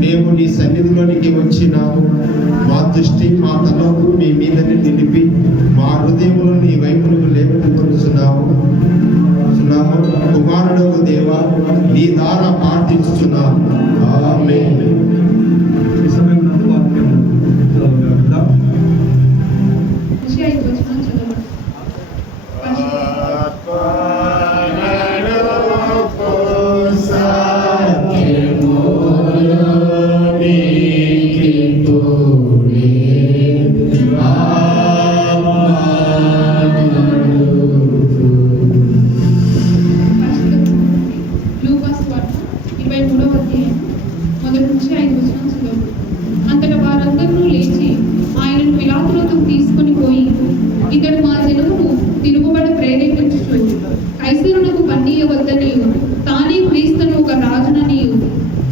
మేము నీ సన్నిధిలోనికి వచ్చినాము. మా దృష్టి మా తలపు మీ మీదనే నిలిపి మా హృదయములు నీ వైపులకు లేపుకొనుచున్నాము. కుమారుడు దేవా, నీ ద్వారా ప్రార్థించుచున్నాము. ఆమేన్. ఈ సమయంలో వాక్యం చదవగలుగుతాం. అంతటా వారందరూ లేచి ఆయనను పిలాతులతో తీసుకొని పోయి, ఇతడు మా జనమును తిరుగుబడ ప్రేరేపించుచు కైసరునకు పన్నీయవద్దని తానే క్రీస్తును ఒక రాజునని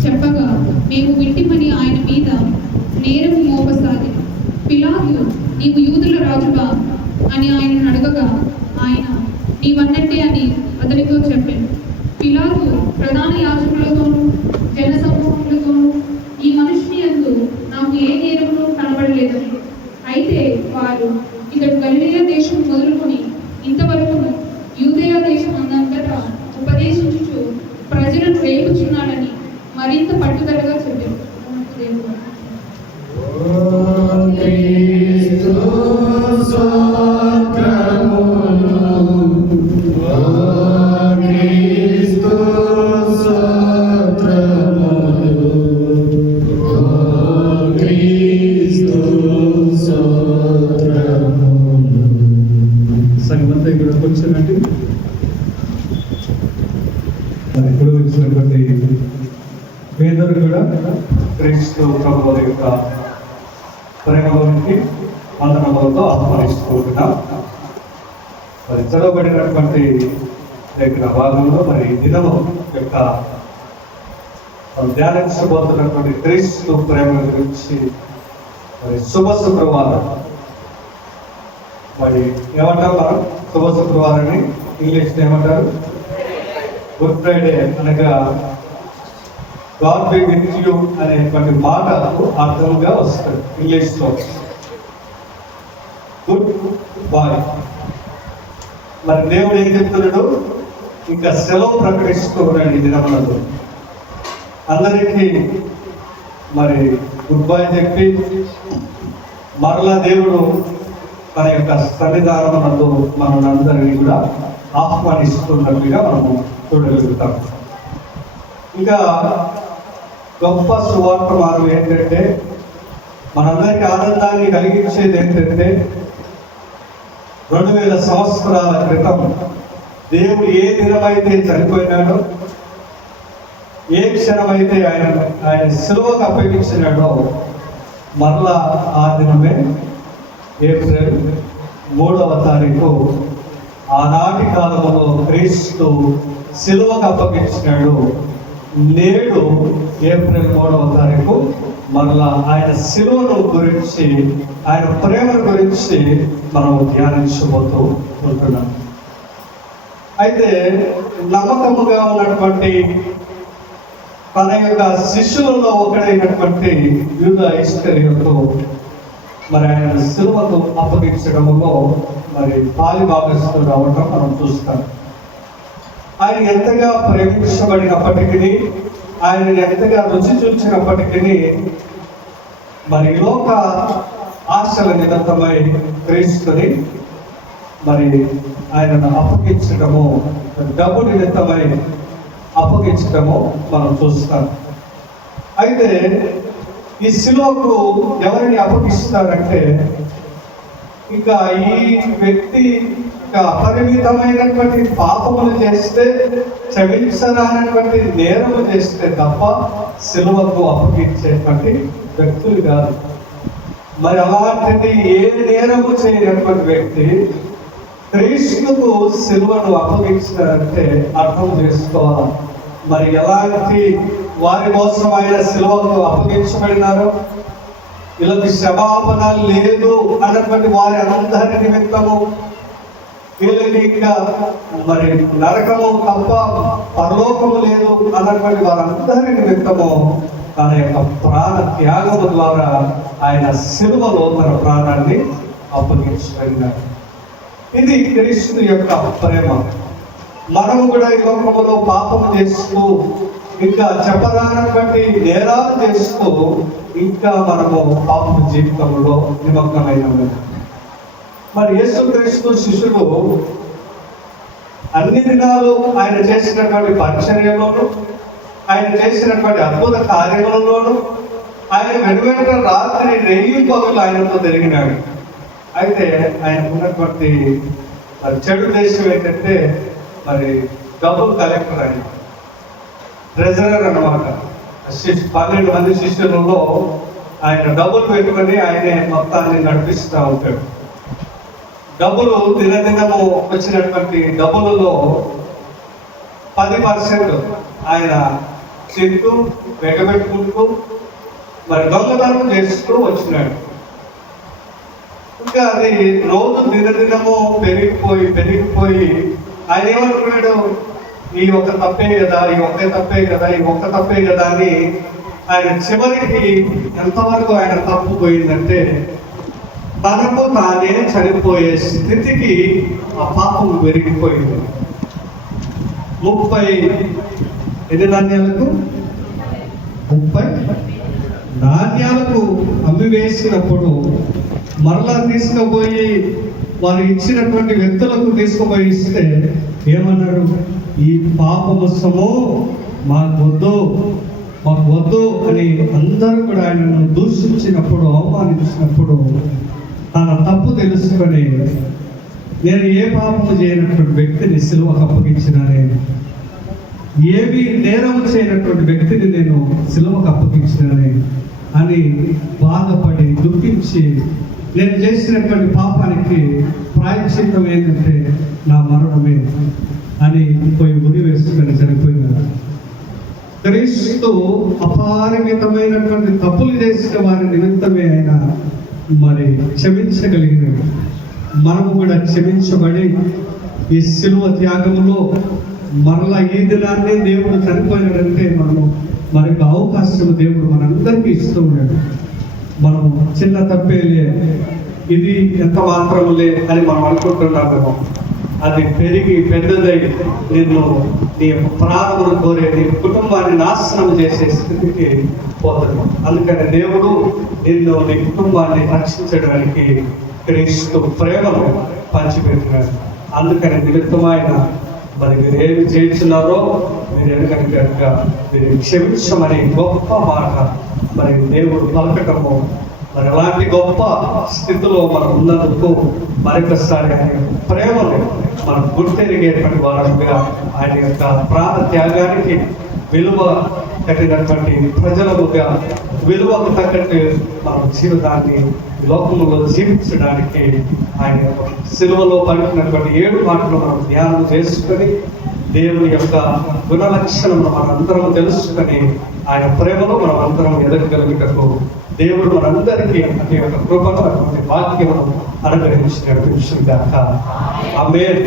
చెప్పగా మేము వింటిమని ఆయన మీద నేరము మోపసాగి, పిలాతు నీవు యూదుల రాజువా అని ఆయనను అడగగా ఆయన నీవన్నట్టే అని అతనితో చెప్పాను. పిలాతు ప్రధాన యాజకులతోనూ జన సమూహములతోనూ ఈ మనుషుని యందు నాకు ఏ నేరమును కనబడలేదని, అయితే వారు ఇతడు గలిలయ దేశం మొదలుకొని ఇంతవరకు యూదయ దేశం అందంతటా ఉపదేశించుచు రేపుచున్నాడని మరింత పట్టుదలగా చెప్పారు. దేవుడు సంగమంతా ఇక్కడ కూర్చోనండి. మరి ఇప్పుడు వచ్చినటువంటి పేదలు కూడా క్రీస్తు ప్రభువుల యొక్క ప్రేమలోనికి వందనములతో ఆహ్వానిస్తూ ఉన్నాం. మరి చదవబడినటువంటి దగ్గర భాగంలో మరి దినము యొక్క ధ్యానించబోతున్నటువంటి క్రీస్తు ప్రేమ గురించి మరి శుభ శుక్రవారం. మరి ఏమంటారు మనం శుభ శుక్రవారాన్ని ఇంగ్లీష్లో ఏమంటారు? గుడ్ ఫ్రైడే అనగా గాడ్ బి విత్ యూ అనేటువంటి మాటకు అర్థంగా వస్తుంది ఇంగ్లీష్లో గుడ్ బాయ్. మరి దేవుడు ఏం చెప్తున్నాడు? ఇంకా సెలవు ప్రకటిస్తూ ఉన్నాడు ఈ దినములలో అందరికీ. మరి గుడ్ బాయ్ చెప్పి మరలా దేవుడు తన యొక్క సన్నిధానమునందు మనందరినీ కూడా ఆహ్వానిస్తున్నట్టుగా మనము చూడగలుగుతాం. ఇంకా గొప్ప సువార్త మార్గం ఏంటంటే, మనందరికీ ఆనందాన్ని కలిగించేది ఏంటంటే, 2000 సంవత్సరాల క్రితం దేవుడు ఏ దినమైతే చనిపోయినాడో, ఏ క్షణమైతే ఆయన సిలువకు అప్పగించినాడో, మరలా ఆ దినమే ఏప్రిల్ 3వ తారీఖు ఆనాటి కాలంలో క్రీస్తు సిలువకు అప్పగించినాడు. నేడు ఏప్రిల్ 3వ తారీఖు మరలా ఆయన సిలువను గురించి, ఆయన ప్రేమను గురించి మనం ధ్యానించబోతూ ఉంటున్నాం. అయితే నమ్మకముగా ఉన్నటువంటి తన యొక్క శిష్యులలో ఒకడైనటువంటి యూదా ఇస్కరియోతు మరి ఆయన సిలువకు అప్పగించడంలో మరి పాలి భాగస్థుడు అవటం మనం చూస్తాం. ఆయన ఎంతగా ప్రేమించబడినప్పటికీ, ఆయన ఎంతగా రుచి చూచినప్పటికీ, మరి లోక ఆశల నిమిత్తమై క్రీస్తుని మరి ఆయనను అప్పగించడము, డబ్బు నిమిత్తమై అప్పగించడము మనం చూస్తాం. అయితే ఈ సిలువకు ఎవరిని అప్పగిస్తారంటే, ఇంకా ఈ వ్యక్తి అపరిమితమైనటువంటి పాపములు చేస్తే, క్షమించరానటువంటి నేరము చేస్తే తప్ప సిలువకు అప్పగించేటువంటి వ్యక్తులు కాదు. మరి అలాంటిది ఏ నేరము చేయనటువంటి వ్యక్తి క్రీస్తుకు సిలువను అప్పగించారంటే అర్థం చేసుకోవాలి. మరి ఎలాంటి వారి కోసం ఆయన సిలువకు అప్పగించబడినారు, వీళ్ళకి క్షమాపణ లేదు అన్నటువంటి వారి అందరి నిమిత్తము, వీళ్ళకి ఇంకా మరి నరకము తప్ప పరలోకము లేదు అన్నటువంటి వారందరి నిమిత్తము తన యొక్క ప్రాణ త్యాగము ద్వారా ఆయన సిలువలో తన ప్రాణాన్ని అప్పగించబడినారు. ఇది క్రీస్తు యొక్క ప్రేమ. మనము కూడా ఈ లోకములో పాపము చేస్తూ, ఇంకా చెప్పరానటువంటి నేరాలు చేస్తూ, ఇంకా మనము పాపము జీవితంలో నిమగ్నమైనాము. మరి యేసుక్రీస్తు శిష్యులు అన్ని దినాలు ఆయన చేసినటువంటి పరిచర్యలోను, ఆయన చేసినటువంటి అద్భుత కార్యములలోను, ఆయన వెనువెంట రాత్రి రేయి పగలు ఆయనతో తిరిగినాడు. అయితే ఆయన ఉన్నటువంటి చెడు దేశం ఏంటంటే మరి డబ్బులు కలెక్టర్, ఆయన ట్రెజరర్ అన్నమాట. 12 మంది శిష్యులలో ఆయన డబ్బులు పెట్టుకొని ఆయనే మొత్తాన్ని నడిపిస్తూ ఉంటాడు. డబ్బులు దినదినము వచ్చినటువంటి డబ్బులలో 10% ఆయన తింటూ వెగబెట్టుకుంటూ మరి దొంగతనం చేస్తూ వచ్చినాడు. ఇంకా అది రోజు దినదినము పెరిగిపోయి ఆయన ఏమనుకున్నాడు, ఈ ఒక్క తప్పే కదా, ఈ ఒక్క తప్పే కదా, ఈ ఒక్క తప్పే కదా అని ఆయన చివరికి ఎంతవరకు ఆయన తప్పు పోయిందంటే, తనకు తానే చనిపోయే స్థితికి ఆ పాపం పెరిగిపోయింది. 30 ఎన్ని నాణ్యాలకు? 30 నాణ్యాలకు అమ్మివేసినప్పుడు మరలా తీసుకుపోయి వారు ఇచ్చినటువంటి వ్యక్తులకు తీసుకుపోయి ఇస్తే ఏమన్నారు? ఈ పాపముసము మాకు వద్దు అని అందరూ కూడా ఆయనను దూషించినప్పుడు, అవమానించినప్పుడు తన తప్పు తెలుసుకొని, నేను ఏ పాపము చేయనటువంటి వ్యక్తిని సిలువకు అప్పగించినానే, ఏమి నేరము చేయనటువంటి వ్యక్తిని నేను సిలువకు అప్పగించినానే అని బాధపడి దుఃఖించి, నేను చేసినటువంటి పాపానికి ప్రాయశ్చిత్తం ఏంటంటే నా మరణమే అని పోయి ఉరి వేసుకొని చనిపోయినాడు. క్రీస్తు అపారమితమైనటువంటి తప్పులు చేసిన వారి నిమిత్తమే ఆయన మరి క్షమించగలిగినాడు. మనము కూడా క్షమించబడి ఈ శిలువ త్యాగములో మరలా ఈ దినాన్ని దేవుడు చనిపోయినాడంటే మనము మరొక అవకాశం దేవుడు మనందరికీ ఇస్తూ ఉన్నాడు. మనము చిన్న తప్పేలే, ఇది ఎంత మాత్రములే అని మనం అనుకుంటున్నాము. అది పెరిగి పెద్దదై నిన్ను నీ ప్రాణమును కోరే నీ కుటుంబాన్ని నాశనం చేసే స్థితికి పోతుంది. అందుకని దేవుడు నిన్ను నీ కుటుంబాన్ని రక్షించడానికి క్రీస్తు ప్రేమను పంచిపెట్టినాడు. అందుకని నిమిత్తమైన మరి మీరు ఏమి చేస్తున్నారో మీరు ఎందుకనుక మీరు క్షమించమని గొప్ప మాట మరి దేవుడు పలకటము, మరి అలాంటి గొప్ప స్థితిలో మనం ఉన్నందుకు మరొకసారి ఆయన ప్రేమను మనం గుర్తెరిగేటువంటి వారంగా, ఆయన యొక్క ప్రాణ త్యాగానికి విలువ కట్టినటువంటి ప్రజలముగా విలువకు తగ్గట్టు మన జీవితాన్ని లోకంలో జీవించడానికి ఆయన సిలువలో పలికినటువంటి 7 మాటలు మనం ధ్యానం చేసుకొని దేవుని యొక్క గుణలక్షణము మనందరం తెలుసుకొని ఆయన ప్రేమలో మనం అందరం ఎదగగలుగుటకు దేవుడు మనందరికీ అతి యొక్క కృపను అటువంటి వాక్యమును అనుగ్రహించిన గాక. ఆమేన్.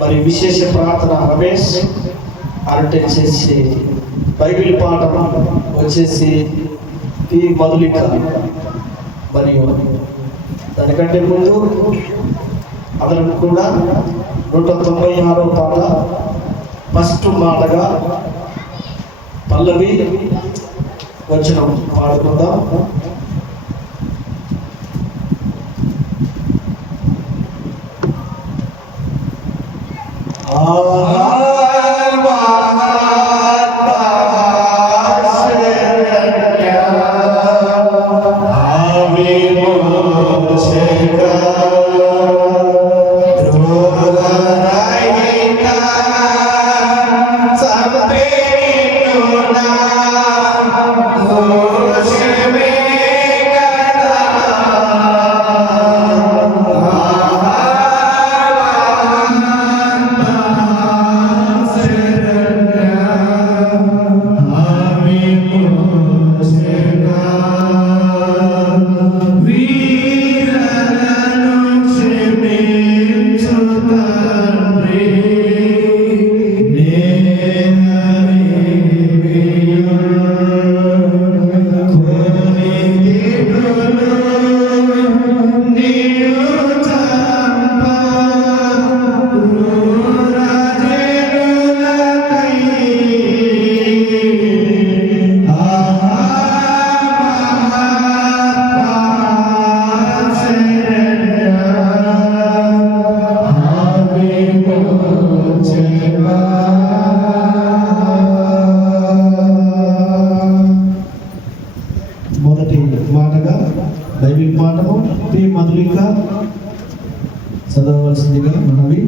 మరి విశేష ప్రార్థన రమేష్ అటెండ్ చేసి బైబిల్ పాఠం వచ్చేసి పి మధులిక, మరియు దానికంటే ముందు అందరం కూడా 196వ పాట ఫస్ట్ మాటగా పల్లవి వచనం పాడుకుందాం. మొదటి మాటగా బైబిల్ పాఠము పి మధులిక చదవవలసిందిగా మనవి.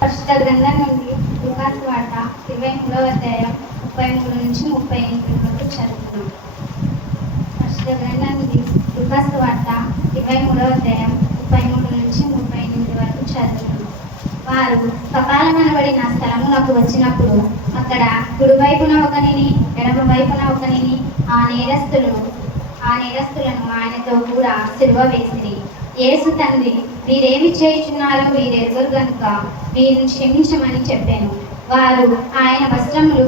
పరిశుద్ధ గ్రంథం నుండి లూకాసు వార్త 23వ అధ్యాయం 33 నుంచి 38 వరకు చదువుతున్నాం. పరిశుద్ధ గ్రంథం నుండి లూకాసు వార్త 23వ అధ్యాయం 33 నుంచి 38 వరకు చదువుతున్నాం. వారు కపాలమనబడిన స్థలమునకు వచ్చినప్పుడు అక్కడ కుడివైపున ఒకనిని ఎడమ వైపున ఒకనిని ఆ నేరస్తులను ఆయనతో కూడా సిలువ వేసిరి. యేసు తండ్రి వీరేమి చేయుచున్నారో వీరెరుగరు గనుక వీరిని క్షమించమని చెప్పాను. వారు ఆయన వస్త్రములు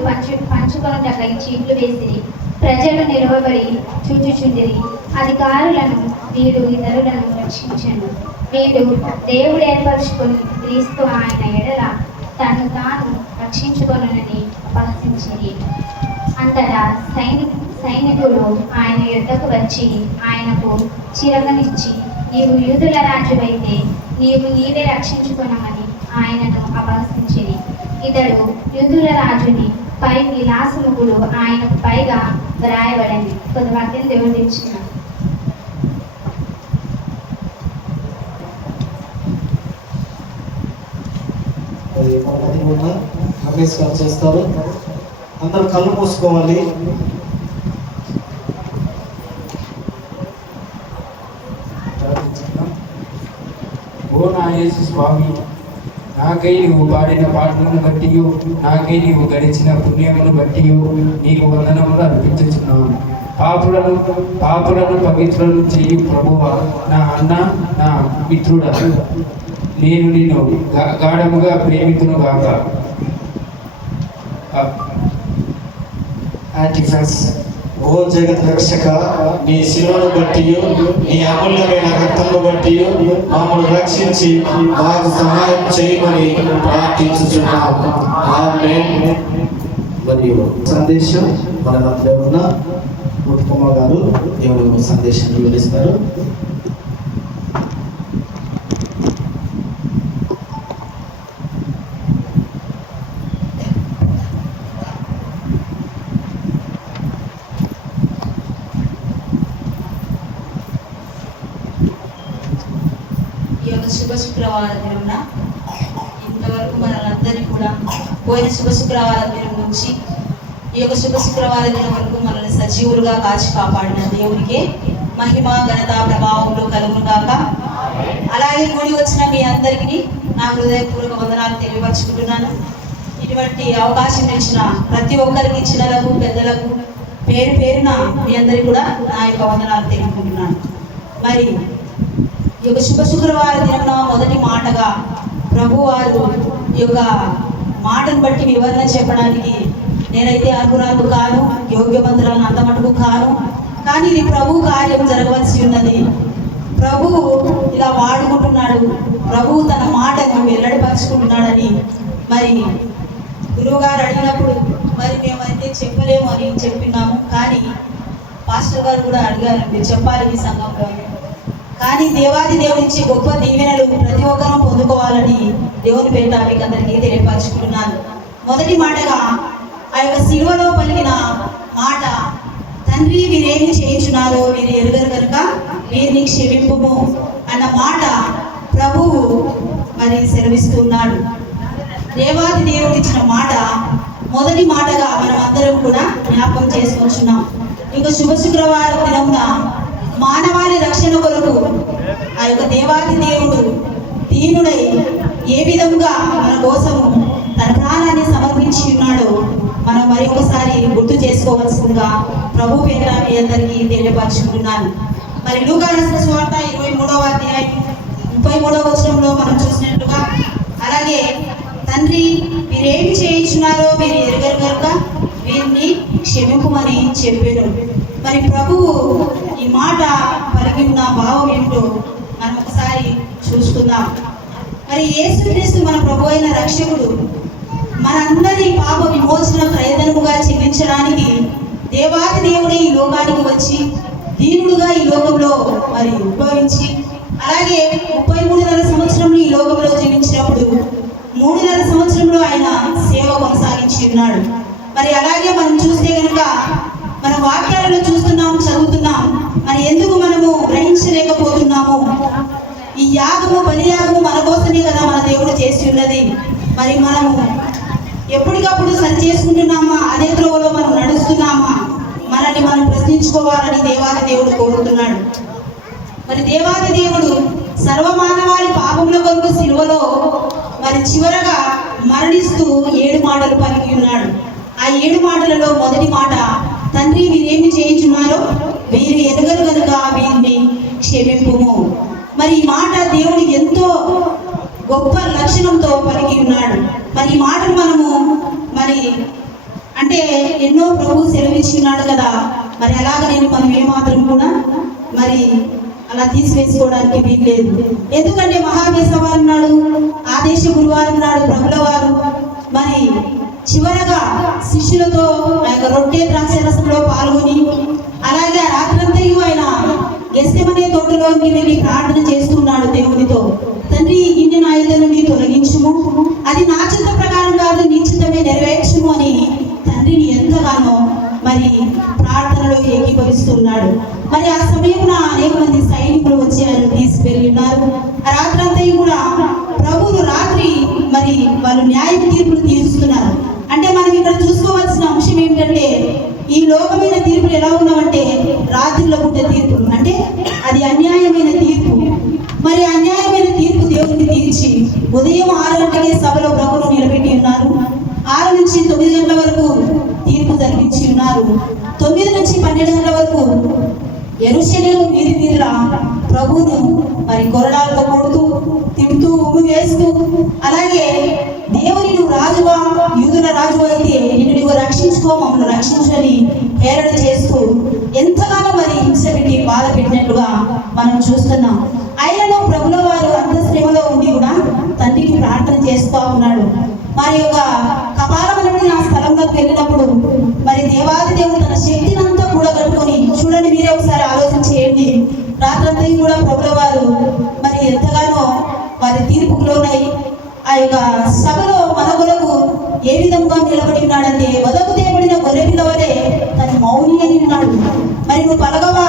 పంచుకొనుటకై చీట్లు వేసిరి. ప్రజలు నిలవబడి చూచుచుండిరి. అధికారులను వీడు ఇతరులను రక్షించను. వీడు దేవుడు ఏర్పరచుకొని క్రీస్తు ఆయన ఎడల తను తాను రక్షించుకొనునని అపహసించిరి. అంతటా సైనికులు ఆయన యుద్ధకు వచ్చి ఆయనకు చిరకనిచ్చి, నీవు యూదుల రాజువైతే నీవే రక్షించుకొనమని ఆయనను అపహసించిరి. ఇతడు యూదుల రాజుని పై విలాసముకుడు ఆయనకు పైగా వ్రాయబడింది. కొద్ది వాక్యం దేవుడు ఇచ్చిన. అభ్యస్కారం చేస్తారు. అందరూ కళ్ళు మూసుకోవాలి. ఓ నా యేసు స్వామి, నాకై నువ్వు పాడిన పాటలను బట్టి, నాకై నీవు గడిచిన పుణ్యమును బట్టి నీకు వందనములు అర్పించుచున్నాను. పాపులను పవిత్రులను చేయు ప్రభువా, నా అన్న, నా మిత్రుడా, నేను నిన్ను గాఢముగా ప్రేమితును గాక. యాంటిఫ్రెన్స్. ఓ జగత్ రక్షక, నీ శిలువను బట్టి, నీ అమూల్యమైన రక్తమును బట్టి మమ్మల్ని రక్షించి మాకు సహాయం చేయమని ప్రార్థించుచున్నాము. ఆమేన్. మరియు సందేశం మన మధ్య ఉన్న ఉత్తమ గారు దేవుడు సందేశం వివరిస్తారు. శుభ శుక్రవార దినమున ఇంతవరకు మనల్ని కూడా పోయిన శుభ శుక్రవార దినం నుంచి ఈ యొక్క శుభ శుక్రవార దినం వరకు మనల్ని సజీవులుగా కాచి కాపాడిన దేవునికే మహిమ ఘనత ప్రభావంలో కలుగును గాక. అలాగే కూడి వచ్చిన మీ అందరికీ నా హృదయపూర్వక వందనాలు తెలియపరుచుకుంటున్నాను. ఇటువంటి అవకాశం ఇచ్చిన ప్రతి ఒక్కరికి, చిన్నలకు పెద్దలకు పేరు పేరున మీ అందరికీ కూడా నా యొక్క వందనాలు తెలుపుకుంటున్నాను. మరి ఈ యొక్క శుభ శుక్రవార దినమున మొదటి మాటగా ప్రభువారు ఈ యొక్క మాటను బట్టి వివరణ చెప్పడానికి నేనైతే అర్హురాలు కాను, యోగ్యవంతురాలను అంత మటుకు కాను. కానీ ఇది ప్రభు కార్యం జరగవలసి ఉన్నది. ప్రభువు ఇలా వాడుకుంటున్నాడు. ప్రభువు తన మాటను వెల్లడిపరుచుకుంటున్నాడని మరి గురువుగారు అడిగినప్పుడు మరి మేమైతే చెప్పలేము అని చెప్పినాము. కానీ పాస్టర్ గారు కూడా అడిగారు, మీరు చెప్పాలి మీ సంఘంలో. కానీ దేవాది దేవునిచ్చే గొప్ప దీవెనలు ప్రతి ఒక్కరూ పొందుకోవాలని దేవుని పేరిట మీకు అందరికీ తెలియపరుచుకుంటున్నాను. మొదటి మాటగా ఆ యొక్క శిలువలో పలికిన మాట, తండ్రి వీరేమి చేయించున్నారో వీరు ఎరుగరు కనుక వీరిని క్షమింపుము అన్న మాట ప్రభువు మరి సెలవిస్తున్నాడు. దేవాది దేవుడు ఇచ్చిన మాట మొదటి మాటగా మనం అందరం కూడా జ్ఞాపకం చేసుకుంటున్నాం. ఇక శుభ శుక్రవారం దినమున మానవాళి రక్షణ కొరకు ఆ యొక్క దేవాది దేవుడు దీనుడై ఏ విధంగా మన కోసము తన ప్రాణాన్ని సమర్పించి ఉన్నాడో మనం మరి ఒకసారి గుర్తు చేసుకోవాల్సిందిగా ప్రభు పేర మీ అందరికీ తెలియపరుచుకుంటున్నాను. మరి లూకా రాసిన సువార్త 23వ అధ్యాయం 33వ వచనంలో మనం చూసినట్లుగా, అలాగే తండ్రి వీరేమి చేయించున్నారో మీరు ఎరుగరు కనుక వీరిని క్షమింపమని చెప్పారు. మరి ప్రభువు ఈ మాట పలికి ఉన్న భావం ఏమిటో మనం ఒకసారి చూసుకుందాం. మరి యేసుక్రీస్తు మన ప్రభు అయిన రక్షకుడు మనందరి పాప విమోచన ప్రయత్నముగా చెల్లించడానికి దేవాది దేవుడే ఈ లోకానికి వచ్చి దీనుడుగా ఈ లోకంలో మరి ఉద్భవించి, అలాగే 33 సంవత్సరంలో ఈ లోకంలో జీవించినప్పుడు 3 సంవత్సరంలో ఆయన సేవ కొనసాగించి ఉన్నాడు. మరి అలాగే మనం చూస్తే కనుక మన వాక్యాలను చూస్తున్నాం, చదువుతున్నాం. మరి ఎందుకు మనము గ్రహించలేకపోతున్నాము? ఈ యాగము, బలియాగము మన కోసమే కదా మన దేవుడు చేసి ఉన్నది. మరి మనము ఎప్పటికప్పుడు సరి చేసుకుంటున్నామా? అదే త్రోవలో మనం నడుస్తున్నామా? మనల్ని మనం ప్రశ్నించుకోవాలని దేవాది దేవుడు కోరుతున్నాడు. మరి దేవాది దేవుడు సర్వమానవాళి పాపముల కొరకు సిలువలో మరి చివరగా మరణిస్తూ 7 మాటలు పలికి ఉన్నాడు. ఆ 7 మాటలలో మొదటి మాట, తండ్రి వీరేమి చేయించున్నారో వీరు ఎరుగరు కనుక వీరిని క్షమింపుము. మరి ఈ మాట దేవుడు ఎంతో గొప్ప లక్షణంతో పలికి ఉన్నాడు. మరి ఈ మాటలు మనము మరి అంటే ఎన్నో ప్రభు సెలవిచ్చి ఉన్నాడు కదా, మరి అలాగ నేను మనం ఏమాత్రం కూడా మరి అలా తీసివేసుకోవడానికి వీల్లేదు. ఎందుకంటే మహావేశవారు నాడు, ఆదేశ గురువారం నాడు ప్రభుల వారు మరి చివరగా శిష్యులతో ఆ యొక్క రొట్టె ద్రాక్ష రసంలో పాల్గొని అలాగే రాత్రంతయు ఆయన గెస్సెమనే తోటలోకి వెళ్ళి ప్రార్థన చేస్తున్నాడు దేవునితో. తండ్రి, ఇన్ని నా యుద్ధ నుండి తొలగించుము, అది నా చిత్త ప్రకారం కాదు నీ చిత్తమే నెరవేర్చుము అని తండ్రిని ఎంతగానో మరి ప్రార్థనలో ఏకీభవిస్తున్నాడు. మరి ఆ సమయంలో అనేక మంది సైనికులు వచ్చి ఆయన తీసుకెళ్ళి ఉన్నారు. ఆ రాత్రంతయు కూడా ప్రభువులు రాత్రి మరి వాళ్ళు న్యాయ తీర్పులు తీరుస్తున్నారు. అంటే మనం ఇక్కడ చూసుకోవాల్సిన అంశం ఏమిటంటే, ఈ లోకమైన తీర్పులు ఎలా ఉన్నామంటే రాత్రిలో పుట్టే తీర్పులు, అంటే అది అన్యాయమైన తీర్పు. మరి అన్యాయమైన తీర్పు దేవుడికి తీర్చి ఉదయం 6 గంటలకే సభలో ప్రభువును నిలబెట్టి ఉన్నారు. 6 నుంచి 9 గంటల వరకు తీర్పు జరిపించి ఉన్నారు. 9 నుంచి 12 గంటల వరకు యెరూషలేము వీధి మీద ప్రభువును మరి కొరడాలతో కొడుతూ తిడుతూ ఉమ్మి వేస్తూ, అలాగే దేవుని నువ్వు రాజువా, యూదుల రాజు అయితే నిన్ను నువ్వు రక్షించుకో, మమ్మల్ని రక్షించని హేళన చేస్తూ ఎంతగానో మరి హింస పెట్టి బాధ పెట్టినట్లుగా మనం చూస్తున్నాం. ఆయనను ప్రభుల వారు అంత శ్రమలో ఉండి కూడా తండ్రికి ప్రార్థన చేస్తూ ఉన్నాడు. మరి యొక్క కపాలములని ఆ స్థలంలోకి వెళ్ళినప్పుడు మరి దేవాది దేవుడు తన శక్తిని అంతా కూడా కట్టుకొని, చూడండి మీరే ఒకసారి ఆలోచన చేయండి, రాత్రంతా కూడా ప్రభుల వారు మరి ఎంతగానో వారి తీర్పుకు లోనై ఆ యొక్క సభలో మనగులకు ఏ విధంగా నిలబడి ఉన్నాడంటే, వదకు తేబడిన గొర్రె పిల్లవలే తను మౌని అని ఉన్నాడు. మరి నువ్వు పలగవా,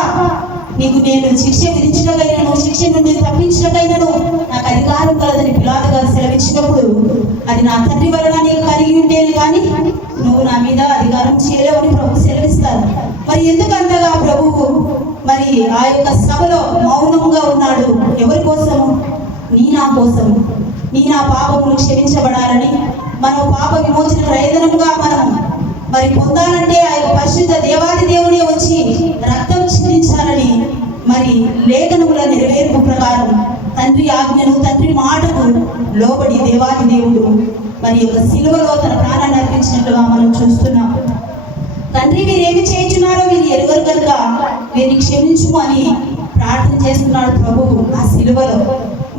నీకు నేను శిక్ష విధించడకైనాను, శిక్ష నుండి తప్పించడకైనాను నాకు అధికారం కలదని పిలాతు గారు సెలవిచ్చినప్పుడు, అది నా తండ్రి వలన నీకు కలిగి ఉంటేనే కానీ నువ్వు నా మీద అధికారం చేయలేవని ప్రభు సెలవిస్తారు. మరి ఎందుకంతగా ప్రభువు మరి ఆ యొక్క సభలో మౌనంగా ఉన్నాడు? ఎవరి కోసము? నీ నా కోసము. నీ నా పాపములు క్షమించబడాలని, మనం పాప విమోచన ప్రయోజనంగా మనం మరి పొందాలంటే ఆ యొక్క పరిశుద్ధ దేవాది దేవుడే వచ్చి రక్తం చిందించాలని మరి లేఖనముల నెరవేర్పు ప్రకారం తండ్రి ఆజ్ఞను, తండ్రి మాటకు లోబడి దేవాది దేవుడు మరి యొక్క సిలువలో తన ప్రాణాన్ని అర్పించినట్లుగా మనం చూస్తున్నాం. తండ్రి, వీరేమి చేయించున్నారో వీరు ఎరుగరు కనుక వీరిని క్షమించుము అని ప్రార్థన చేస్తున్నాడు ప్రభువు ఆ సిలువలో.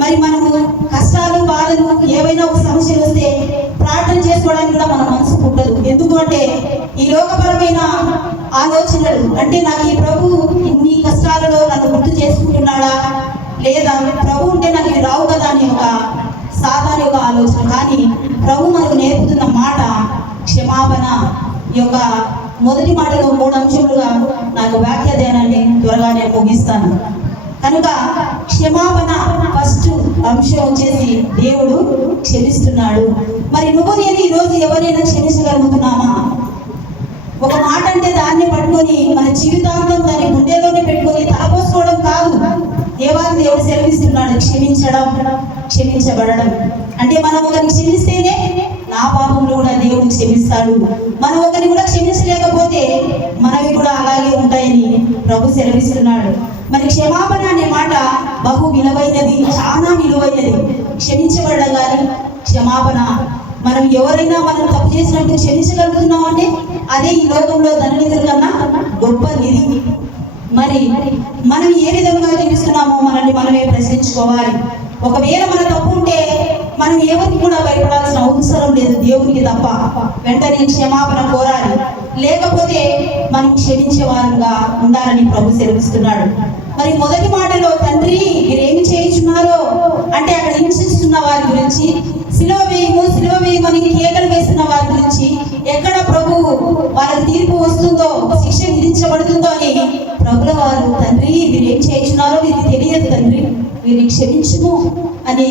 మరి మనము కష్టాలు, బాధలు, ఏవైనా ఒక సమస్యలు వస్తే ప్రార్థన చేసుకోవడానికి కూడా మన మనసు పుట్టదు. ఎందుకు అంటే ఈ లోకపరమైన ఆలోచనలు, అంటే నాకు ఈ ప్రభు ఇన్ని కష్టాలలో నన్ను గుర్తు చేసుకుంటున్నాడా, లేదా ప్రభు ఉంటే నాకు ఇవి రావు కదా అని ఒక సాధారణ యొక్క ఆలోచన. కానీ ప్రభు మనకు నేర్పుతున్న మాట క్షమాపణ. ఈ యొక్క మొదటి మాటలో 3 అంశములుగా నాకు వ్యాఖ్యానాన్ని త్వరగా నేను ముగిస్తాను. కనుక క్షమాపణ ఫస్ట్ అంశం వచ్చేసి దేవుడు క్షమిస్తున్నాడు. మరి నువ్వు నేను ఈరోజు ఎవరైనా క్షమించగలుగుతున్నామా? ఒక మాట అంటే దాన్ని పట్టుకొని మన జీవితాంతం దాన్ని గుండెలోనే పెట్టుకొని తలపోసుకోవడం కాదు. దేవాది దేవుడు సెలవిస్తున్నాడు క్షమించడం, క్షమించబడడం. అంటే మనం ఒకరిని క్షమిస్తేనే నా పాపములు కూడా దేవుడు క్షమిస్తాడు. మనం ఒకరిని కూడా క్షమించలేకపోతే మనవి కూడా అలాగే ఉంటాయని ప్రభు సెలవిస్తున్నాడు. మరి క్షమాపణ అనే మాట బహు విలువైనది, చాలా విలువైనది. క్షమించబడడం కానీ క్షమాపణ, మనం ఎవరైనా మనం తప్పు చేసినట్టు క్షమించగలుగుతున్నాం అంటే అదే ఈ లోకంలో ధననిధుల కన్నా గొప్ప నిధి. మరి మనం ఏ విధంగా జీవిస్తున్నామో మనల్ని మనమే ప్రశ్నించుకోవాలి. ఒకవేళ మన తప్పు ఉంటే మనం ఎవరికి కూడా భయపడాల్సిన అవసరం లేదు, దేవునికి తప్ప. వెంటనే క్షమాపణ కోరాలి, లేకపోతే మనం క్షమించే వారుగా ఉండాలని ప్రభు సెలవిస్తున్నాడు. మరి మొదటి మాటలో తండ్రి మీరేమి చేయించున్నారో అంటే అక్కడ హింసిస్తున్న వారి గురించి, సిలువ వేయమని కేకలు వేస్తున్న వారి గురించి, ఎక్కడ ప్రభు వాళ్ళకి తీర్పు వస్తుందో, శిక్ష విధించబడుతుందో అని ప్రభుల వారు తండ్రి మీరేం చేయించున్నారో మీకు తెలియదు తండ్రి, వీరిని క్షమించుము అని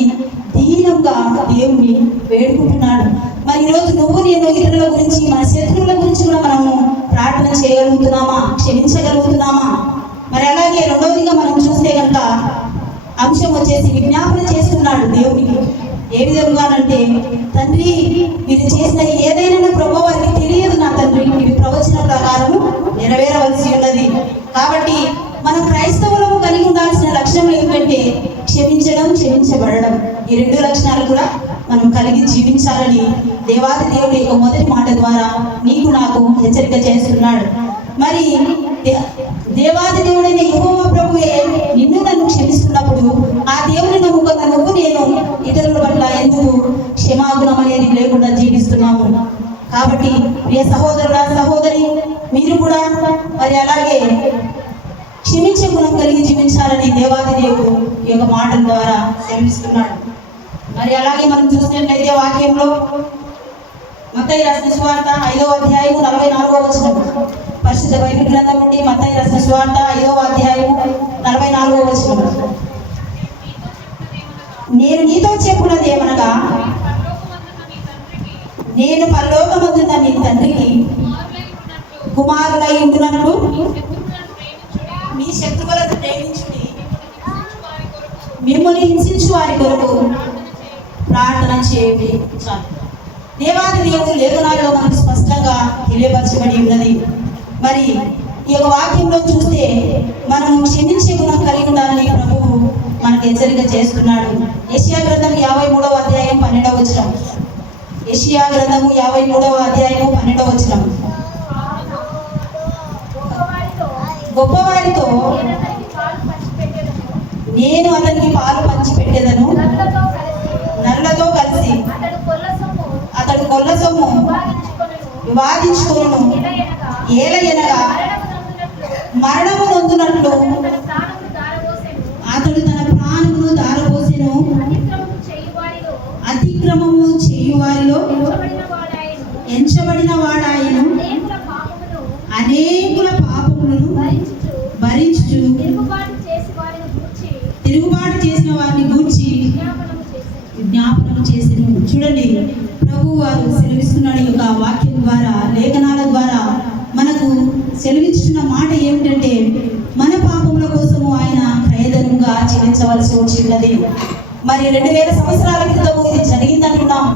దీనంగా దేవుణ్ణి వేడుకుంటున్నాడు. మరి ఈరోజు నువ్వు నేను ఇతరుల గురించి, మన శత్రువుల గురించి కూడా మనము ప్రార్థన చేయగలుగుతున్నామా, క్షమించగలుగుతున్నామా? మరి అలాగే రెండవదిగా మనం చూస్తే కనుక అంశం వచ్చేసి విజ్ఞాపన చేస్తున్నాడు దేవునికి. ఏ విధంగానంటే తండ్రి వీరు చేసిన ఏదైనా ప్రభు వారికి తెలియదు నా తండ్రి, ఇవి ప్రవచన ప్రకారము నెరవేరవలసి ఉన్నది. కాబట్టి మనం క్రైస్తవులము కలిగి ఉండాల్సిన లక్ష్యం ఏమిటంటే క్షమించడం, క్షమించబడడం, ఈ రెండు లక్షణాలు కూడా మనం కలిగి జీవించాలని దేవాది దేవుడి యొక్క మొదటి మాట ద్వారా నీకు నాకు హెచ్చరిక చేస్తున్నాడు. మరి దేవాది దేవుడైన యెహోవా ప్రభువే నిన్ను నన్ను క్షమిస్తున్నప్పుడు ఆ దేవుని నమ్ముకున్న నువ్వు నేను ఇతరుల పట్ల ఎందుకు క్షమాగుణం అనేది లేకుండా జీవిస్తున్నాము? కాబట్టి ప్రియ సహోదరుడా, సహోదరి, మీరు కూడా మరి అలాగే క్షమించే గుణం కలిగి జీవించాలని దేవాది దేవుడు ఈ యొక్క మాటల ద్వారా శ్రమిస్తున్నాడు. మరి అలాగే మనం చూసినట్లయితే వాక్యంలో మత్తయి రాసిన సువార్త 5వ అధ్యాయము 44వ వచనం, పరిశుద్ధ బైబిల్ గ్రంథం నుండి మత్తయి రాసిన సువార్త 5వ అధ్యాయము 44వ వచనం, నేను నీతో చెప్పున్నది ఏమనగా నేను పరలోకమందున్న మీ తండ్రికి కుమారులై ఉంటున్నట్లు మీ శత్రువులను ప్రేమించుడి, మిమ్మల్ని హింసించు వారి కొరకు ప్రార్థన చేయండి. చాలు. దేవాది దేవుడు లేఖనాల్లో మనకు స్పష్టంగా తెలియపరచబడి ఉన్నది. మరి ఈ యొక్క వాక్యంలో చూస్తే మనం క్షమించే గుణం కలిగి ఉండాలని ప్రభువు మనకు హెచ్చరిక చేస్తున్నాడు. యెషయా గ్రంథం 53వ అధ్యాయం 12వ వచనం, యెషయా గ్రంథము 53వ అధ్యాయము 12వ వచనం, గొప్పవారితో నేను అతనికి పాలు పంచి పెట్టేదను, నల్లతో కలిసి అతడు కొల్ల సొమ్ము వివాదించుకొనును, ఏలయనగా మరణము నొందునట్లు అతడు తన ప్రాణమును దారపోసెను, అతిక్రమము చేయువారిలో ఎంచబడిన వాడాయను, అనేకుల పాపములను భరించు తిరుగుబాటు చేసిన వారిని గూర్చి జ్ఞాపకం చేసిన. చూడండి, ప్రభు వారు సెలవిస్తున్నాడు ఈ యొక్క వాక్యం ద్వారా, లేఖనాల ద్వారా మనకు సెలవిస్తున్న మాట ఏమిటంటే మన పాపముల కోసము ఆయన క్రయధనంగా చెల్లించవలసి వచ్చినది. మరి 2000 సంవత్సరాల క్రితము ఇది జరిగిందంటున్నాం.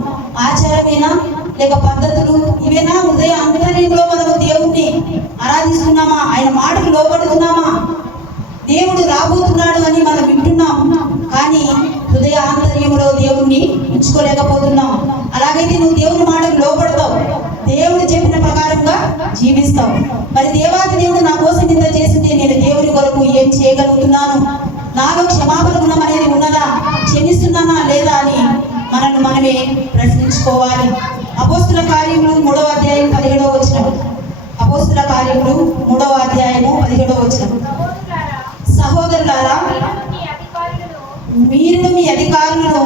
ఆచారమేనా లేక పద్ధతులు ఇవేనా? హృదయ అంతర్యంలో మనము దేవుణ్ణి ఆరాధిస్తున్నామా? ఆయన మాటకు లోబడుతున్నామా? దేవుడు రాబోతున్నాడు అని మనం వింటున్నాం, కానీ హృదయ ఆంతర్యంలో దేవుణ్ణి ఉంచుకోలేకపోతున్నాం. అలాగైతే నువ్వు దేవుని మాటకు లోబడతావు, దేవుడు చెప్పిన ప్రకారంగా జీవిస్తావు. మరి దేవాది దేవుడు నా కోసం ఇంత చేసింది, నేను దేవుని కొరకు ఏం చేయగలుగుతున్నాను? నాలో క్షమాపణ గుణం అనేది ఉన్నదా? క్షమిస్తున్నానా లేదా అని మనల్ని మనమే ప్రశ్నించుకోవాలి. అపోస్తుల కార్యములు 3వ అధ్యాయం 17వ వచనం, అపోస్తుల కార్యములు 3వ అధ్యాయము 17వ వచనం, సహోదరులారా మీరు మీ అధికారులను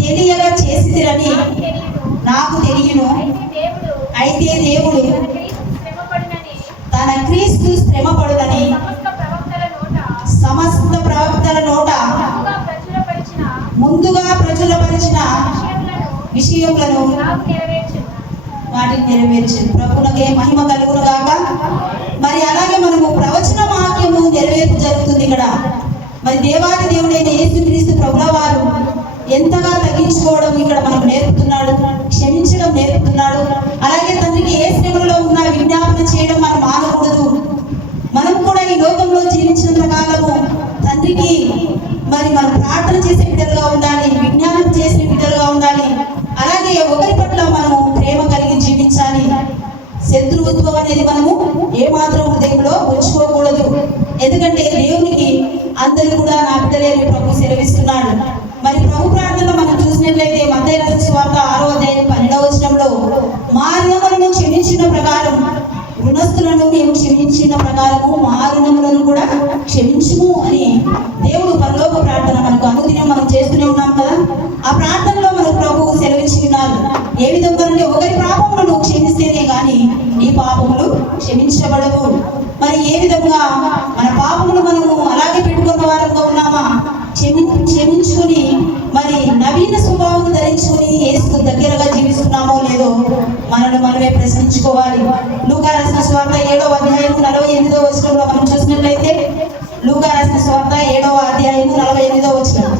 తెలియక చేసిరని నాకు తెలియను. అయితే దేవుడు తన క్రీస్తు శ్రమపడునని సమస్త ప్రవక్తల నోట ముందుగా ప్రచురపరిచిన విషయములను వాటిని నెరవేర్చింది. ప్రభువునకే మహిమ కలుగును గాక. మరి అలాగే మనము ప్రవచన వాక్యము నెరవేర్పు జరుగుతుంది ఇక్కడ. మరి దేవాది దేవుడైన యేసుక్రీస్తు ప్రభుల వారు ఎంతగా తగ్గించుకోవడం ఇక్కడ మనకు నేర్పుతున్నాడు, క్షమించడం నేర్పుతున్నాడు. అలాగే తండ్రికి ఏ శ్రమలో ఉన్నా విజ్ఞాపన చేయడం మనం మానకూడదు. మనం కూడా ఈ లోకంలో జీవించినంత కాలము తండ్రికి మరి మనం ప్రార్థన చేసే బిడ్డలుగా ఉండాలి, విజ్ఞానం చేసే బిడ్డలుగా ఉండాలి. అలాగే ఒకరి పట్ల మనము ప్రేమ కలిగి జీవించాలి. శత్రుత్వం అనేది మనము ఏమాత్రం హృదయంలో ఉంచుకోకూడదు. ఎందుకంటే దేవునికి అందరూ కూడా నా బిడ్డలేని ప్రభు సెలవిస్తున్నాడు. మరి ప్రభు ప్రార్థనలో మనం చూసినట్లయితే మత్తయి రాసిన సువార్త 6వ అధ్యాయం 12వ వచనంలో మా రుణములను క్షమించిన ప్రకారం రుణస్థులను మేము క్షమించిన ప్రకారము మా రుణములను కూడా క్షమించుము అని దేవుడు పరలోక ప్రార్థన మనకు అనుదినం మనం చేస్తూనే ఉన్నాం కదా. ఆ ప్రార్థనలో మనకు ప్రభువు సెలవించి ఉన్నారు. ఏ విధంగా అంటే ఒకరి పాపములను క్షమిస్తేనే కానీ నీ పాపములు క్షమించబడవు. మరి ఏ విధంగా మన పాపములు మనము అలాగే పెట్టుకున్న వారంగా ఉన్నామా? క్షమించుకుని మరి నవీన స్వభావం ధరించుకుని యేసుకు దగ్గరగా జీవిస్తున్నామో లేదో మనల్ని మనమే ప్రశ్నించుకోవాలి. లూకా రాసిన సువార్త 7వ అధ్యాయం 48వ వచనంలో మనం చూసినట్లయితే, లూకా రాసిన సువార్త 7వ అధ్యాయం 48వ వచనం,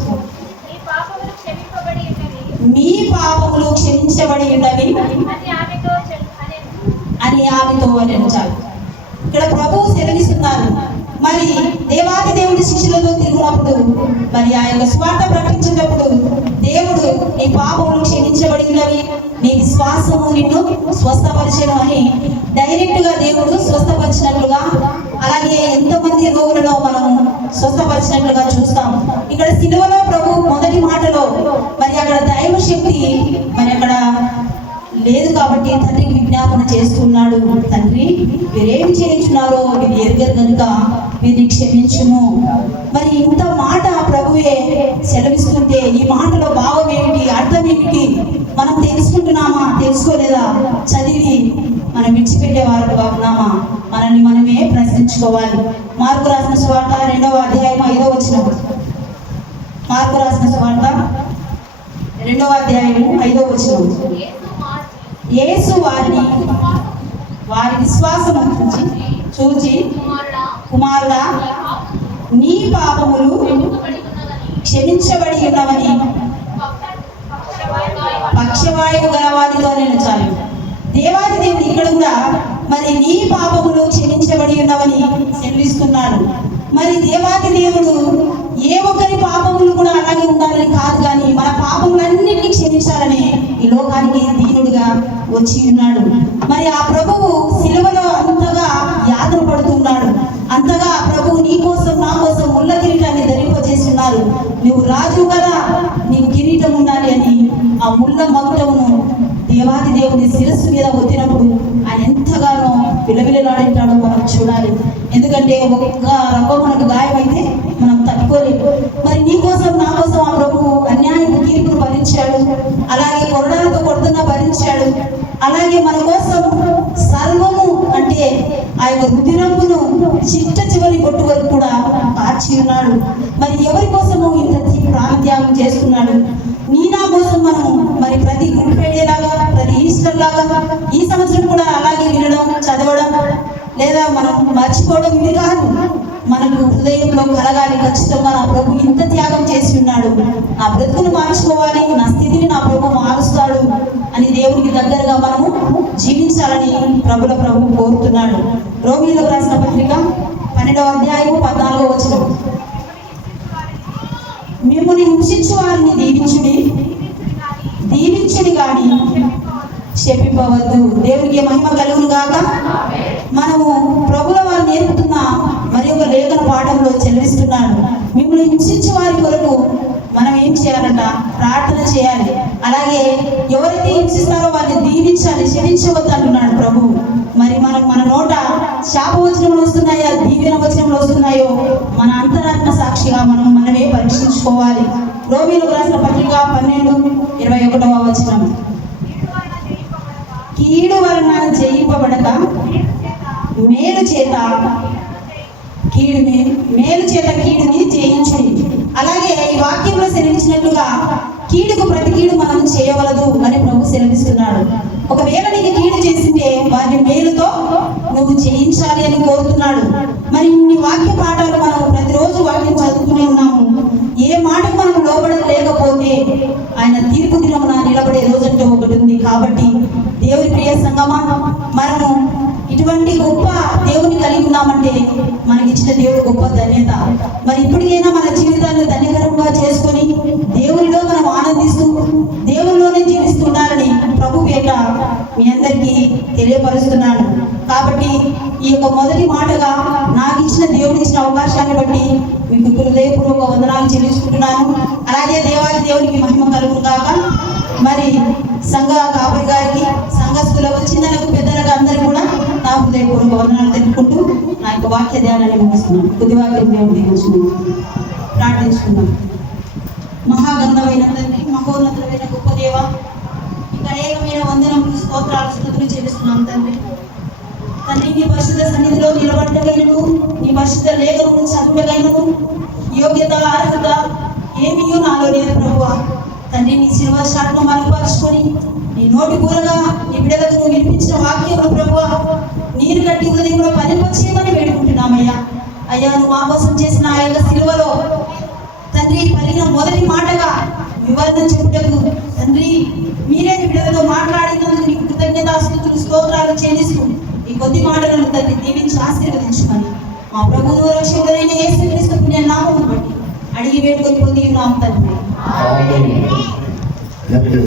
మీ పాపములు క్షమించబడి ఉన్నవి అని ఆమెతో అని చాలు. ఇక్కడ ప్రభువు సెలవిస్తున్నారు, మరి దేవాది దేవుడి శిష్యులతో తిరిగినప్పుడు మరి ఆ యొక్క స్వార్థ ప్రకటించేటప్పుడు దేవుడు నీ పాపములు క్షమించబడినవి, నీ విశ్వాసము నిన్ను స్వస్థపరిచను అని డైరెక్ట్ గా దేవుడు స్వస్థపరిచినట్లుగా, అలాగే ఎంతమంది రోగులను మనం స్వస్థపరిచినట్లుగా చూస్తాం. ఇక్కడ సిలువలో ప్రభు మొదటి మాటలో మరి అక్కడ దైవ శక్తి మరి అక్కడ లేదు కాబట్టి తండ్రికి విజ్ఞాపన చేస్తున్నాడు, తండ్రి వీరేమి చేయించున్నారో వీరు ఎరుగరు కనుక వీరిని క్షమించుము. మరి ఇంత మాట ప్రభువే సెలవిస్తుంటే ఈ మాటలో భావం ఏమిటి, అర్థం ఏమిటి మనం తెలుసుకుంటున్నామా, తెలుసుకోలేదా, చదివి మనం విడిచిపెట్టే వారుగా ఉన్నామా, మనల్ని మనమే ప్రశ్నించుకోవాలి. మార్కు రాసిన సువార్త 2వ అధ్యాయం 5వ వచనం. మార్కు రాసిన సువార్త 2వ అధ్యాయం 5వ వచనం. యేసు వారి విశ్వాసము చూచి కుమారుడా నీ పాపములు క్షమించబడి ఉన్నవని పక్షవాయువు గలవాదితో నేను చాలు. దేవాది దేవుడు ఇక్కడ కూడా మరి నీ పాపములు క్షమించబడి ఉన్నవని సెలవిస్తున్నాడు. మరి దేవాది దేవుడు ఏ ఒక్కరి పాపములు కూడా అలాగే ఉండాలని కాదు, కానీ మన పాపములన్నింటినీ క్షమించాలని ఈ లోకానికి దీనుడిగా వచ్చి ఉన్నాడు. మరి ఆ ప్రభువు సిలువలో అంతగా యాతన పడుతున్నాడు, అంతగా ప్రభువు నీ కోసం నా కోసం ముళ్ళ కిరీటాన్ని ధరింపజేస్తున్నారు. నువ్వు రాజు కదా, నీకు కిరీటం ఉండాలి అని ఆ ముళ్ళ మగుటమును దేవాది దేవుని శిరస్సు మీద ఒత్తినప్పుడు ఆయన ఎంతగానో విలవిలలాడింటాడో మనం చూడాలి. ఎందుకంటే ఒక్క రవ్వ మనకు గాయమైతే మనం తట్టుకోలేము. మరి నీ కోసం నా కోసం ఆ ప్రభువు అన్యాయం తీర్పును భరించాడు, అలాగే కొరడాలతో కొడుతున్నా భరించాడు, అలాగే మన కోసం సర్వము అంటే ఆ యొక్క రుధిరమును చిట్ట చివరి బొట్టు వరకు కూడా కార్చి ఉన్నాడు. మరి ఎవరి కోసము ఇంత ప్రాణత్యాగం చేస్తున్నాడు? నీ నా కోసం మనం మరి ప్రతి గుడ్ ఫ్రైడే లాగా, ప్రతి ఈస్టర్ లాగా ఈ సంవత్సరం కూడా అలాగే వినడం, చదవడం లేదా మనం మర్చిపోవడం ఇది కాదు. మనకు హృదయంలో కలగాలి, ఖచ్చితంగా నా ప్రభు ఇంత త్యాగం చేసి ఉన్నాడు, నా బ్రతుకును మార్చుకోవాలి, నా స్థితిని నా ప్రభు మారుస్తాడు అని దేవునికి దగ్గరగా మనము జీవించాలని ప్రభు కోరుతున్నాడు. రోమీయులకు రాసిన పత్రిక 12వ అధ్యాయం 14వ వచనం. మిమ్మల్ని హింసించు వారిని దీవించుడి కానీ శపింపవద్దు. దేవునికి మహిమ కలుగును గాక. మనము ప్రభుల వారు నేర్పుతున్న మరి ఒక లేఖన పాఠంలో చెల్లిస్తున్నాడు. మిమ్మల్ని హింసించే వారి కొరకు మనం ఏం చేయాలంట? ప్రార్థన చేయాలి. అలాగే ఎవరైతే హింసిస్తారో వారిని దీవించాలి, శపించవద్దు అంటున్నాడు ప్రభు. మరి మన నోట శాప వచనములు వస్తున్నాయో, దీవెన వచనములు వస్తున్నాయో మన అంతరాత్మ సాక్షిగా మనమే పరీక్షించుకోవాలి. రోమీయులకు రాసిన పత్రిక 12:21వ వచనం. కీడు వలన జయింపబడక మేలు చేత కీడుని జయించుడి. అలాగే ఈ వాక్యంలో సెలవించినట్లుగా కీడుకు ప్రతి కీడు మనం చేయవలదు అని ప్రభు సెలవిస్తున్నాడు. ఒకవేళ నీకు కీడు చేసింటే వారిని మేలుతో నువ్వు చేయించాలి అని కోరుతున్నాడు. మరి ఇన్ని వాక్య పాఠాలు మనం ప్రతిరోజు వాక్యం చదువుతూనే ఉన్నాము. ఏ మాటకు మనం లోబడలేకపోతే ఆయన తీర్పు దినమున నిలబడే రోజంటూ ఒకటి ఉంది. కాబట్టి దేవుని ప్రియ సంగమా, మనము ఇటువంటి గొప్ప దేవుని కలిగి ఉన్నామంటే మనకిచ్చిన దేవుడు గొప్ప ధన్యత. మరి ఇప్పటికైనా మన జీవితాన్ని ధన్యకరంగా చేసుకొని దేవునిలో మనం ఆనందిస్తూ దేవునిలోనే జీవిస్తుండాలని ప్రభు పేట మీ అందరికీ తెలియపరుస్తున్నాను. కాబట్టి ఈ యొక్క మొదటి మాటగా నాకు ఇచ్చిన దేవుడు ఇచ్చిన అవకాశాన్ని బట్టి మీకు హృదయపూర్వక వందనాలు చెల్లించుకుంటున్నాను. అలాగే దేవునికి మహిమ కలుగును కాక. మరి సంఘ కాపరి గారికి, సంఘస్థులకు, చిన్నలకు, పెద్దలకు అందరికీ కూడా నా హృదయపూర్వక వందనాలు తెలుపుకుంటూ నా యొక్క వాక్య ధ్యానాన్ని ముగిస్తున్నాను. కొద్ది వాక్యం దేవుడు దీవించుకున్నాను. ప్రార్థించుకున్నాం. మహాగంధమైన తండ్రి, మహోన్నతమైన గొప్ప దేవ, ఇక అనేకమైన వందనములు, స్తోత్రాలు, స్తుతులు చెల్లిస్తున్నాం తండ్రి. నీ పరిశుద్ధ సన్నిధిలో నిలబడగైనను, నీ పరిశుద్ధ లేఖను చదువుగైనను యోగ్యత, అర్హత ఏమీ నాలో లేదు ప్రభువా. తండ్రి, నీ శిలువ శాటను మరుగుపరుచుకొని నీ నోటి పూరగా నీ బిడ్డలకు నువ్వు వినిపించిన వాక్యములు ప్రభువా నీరు కట్టి హృదయంలో ఫలింపచేయమని వేడుకుంటున్నామయ్యా. అయ్యా, నువ్వు మా కోసం చేసిన ఆ యొక్క శిలువలో తండ్రి పలికిన మొదటి మాటగా వివరణ చెప్పుటకు తండ్రి మీరే మీ బిడ్డలతో మాట్లాడినందుకు నీకు కృతజ్ఞతాస్తుతులు, స్తోత్రాలు చెల్లిస్తూ ఈ కొద్ది మాటలను తండ్రి దీవించి ఆశీర్వదించమని మా ప్రభువు రక్షకుడైన యేసుక్రీస్తు పుణ్య నామమును బట్టి అడిగి వేడుకొని పొంది ఉన్నాము తండ్రి. ఆమేన్.